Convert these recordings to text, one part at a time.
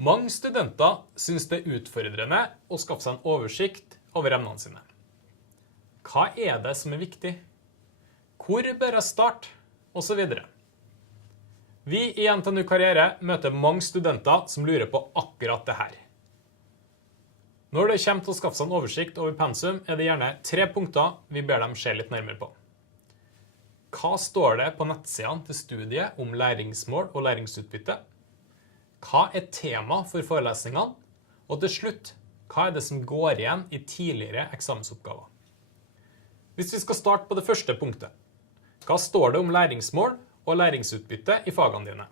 Mange studenter synes det er utfordrende å skaffe seg en oversikt over emnene sine. Hva er det som er viktig? Hvor bør jeg starte? Og så videre. Vi i NTNU Karriere møter mange studenter som lurer på akkurat det her. Når det kommer til å skaffe seg en oversikt over pensum, er det gjerne 3 punkter vi ber dem se litt nærmere på. Hva står det på nettsidene til studiet om læringsmål og læringsutbytte? Hva er tema for forelesningene? Og til slutt, hva er det som går igjen i tidligere eksamensoppgaver? Hvis vi skal starte på det første punktet, hva står det om læringsmål og læringsutbytte i fagene dine?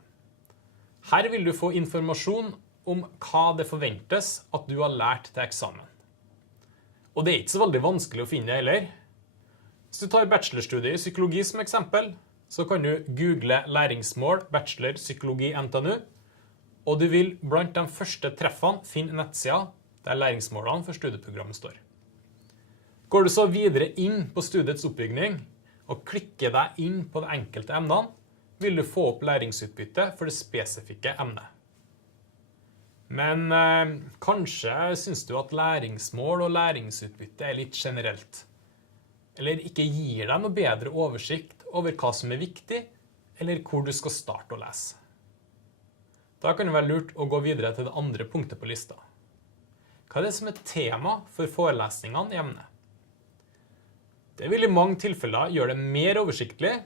Her vil du få informasjon om hva det forventes at du har lært til eksamen. Og det er ikke så veldig vanskelig å finne heller. Hvis du tar bachelorstudiet i psykologi som eksempel, så kan du google læringsmål bachelor psykologi NTNU, og du vil blant de første treffene finne nettsida der læringsmålene for studieprogrammet står. Går du så videre inn på studiets oppbygning og klikker deg inn på de enkelte emnene, vil du få opp læringsutbytte for det spesifikke emnet. Men kanskje synes du at læringsmål og læringsutbytte er litt generelt, eller ikke gir deg noe bedre oversikt over hva som er viktig, eller hvor du skal starte å lese. Da kan det være lurt å gå videre til det andre punktet på lista. Hva er det som er tema for forelesningene i emnet? Det vil i mange tilfeller gjøre det mer oversiktlig,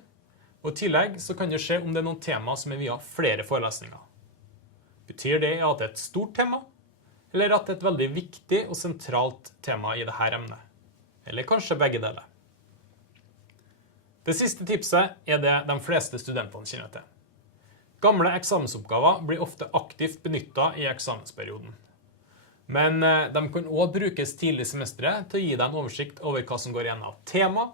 og i tillegg så kan det skje om det er noen tema som er via flere forelesninger. Betyr det at det er et stort tema, eller at det er et veldig viktig og sentralt tema i dette emnet? Eller kanskje begge deler? Det siste tipset er det de fleste studentene kjenner til. Gamle eksamensoppgaver blir ofte aktivt benyttet i eksamensperioden. Men de kan også brukes tidlig i semesteret til å gi deg en oversikt over hva som går igjen av tema,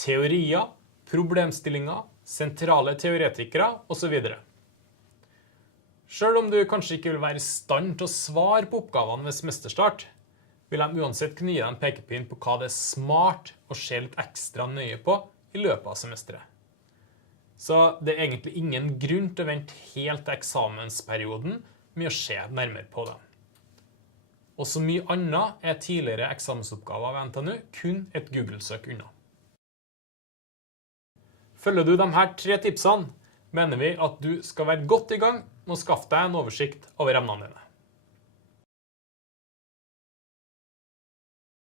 teorier, problemstillinger, sentrale teoretikere osv. Selv om du kanskje ikke vil være i stand til å svare på oppgavene ved semesterstart, vil de uansett kunne gi deg en pekepinn på hva det er smart å se litt ekstra nøye på i løpet av semesteret. Så det er egentlig ingen grunn til å vente helt til eksamensperioden med å se nærmere på det. Og så mye annet er tidligere eksamensoppgaver ved NTNU kun et Google-søk unna. Følger du de her 3 tipsene, mener vi at du skal være godt i gang med å skaffe deg en oversikt over emnene dine.